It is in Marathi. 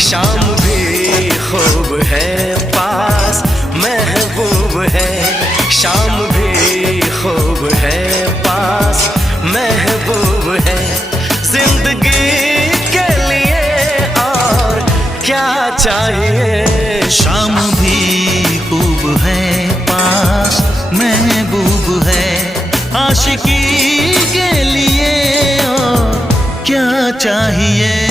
शाम भी खूब है पास महबूब है, शाम भी खूब है पास महबूब है, जिंदगी के लिए और क्या चाहिए। शाम भी खूब है पास महबूब है, आशिकी के लिए और क्या चाहिए।